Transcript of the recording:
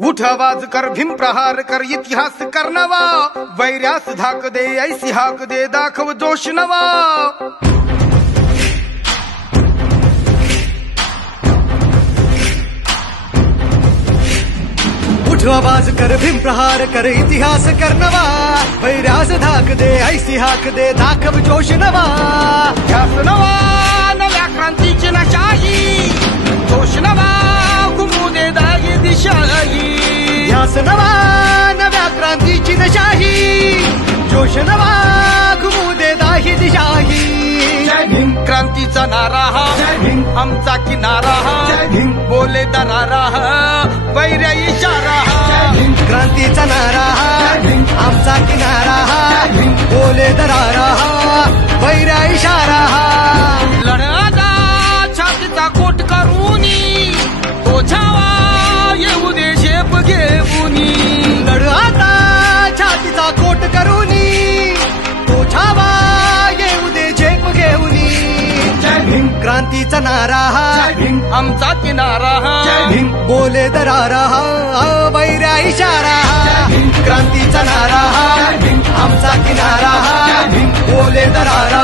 उठ आवाज कर भीम प्रहार कर इतिहास कर नवा, वैर्यास धाक दे ऐसी हाक दे दाखव जोश नवा। उठ आवाज कर भीम प्रहार कर इतिहास कर नवा, वैर्यास धाक दे ऐसी हाक दे दाखव जोश नवा। ध्यास नवा नव्या क्रांतीची नशाही, जोश नवा घुमू दे दागी दिशाही। ध्यास नवा नव्या क्रांतीची नशाही, जोश नवा घुमू दे दाही दिशाही। जय भीम क्रांतीचा नारा हा, जय भीम आमचा किनारा हा, जय भीम बोले दरारा हा, वैर्य इशारा हा। क्रांतीचा नारा हा, आमचा किनारा हा, बोले दरारा हा, वैर्य इशारा हा। लढाचा छातीचा कोट करूनी, तो छावा येऊ दे शेप घेऊनी। लढाचा छातीचा कोट करूनी, तो छावा येऊ दे झेप घेऊनी। जय भीम क्रांतीचा नारा हा, आमचा किनारा हा, बोले दरारा हा, वैर्य इशारा हा। क्रांतीचा नारा हा, आमचा किनारा हा, बोले दरारा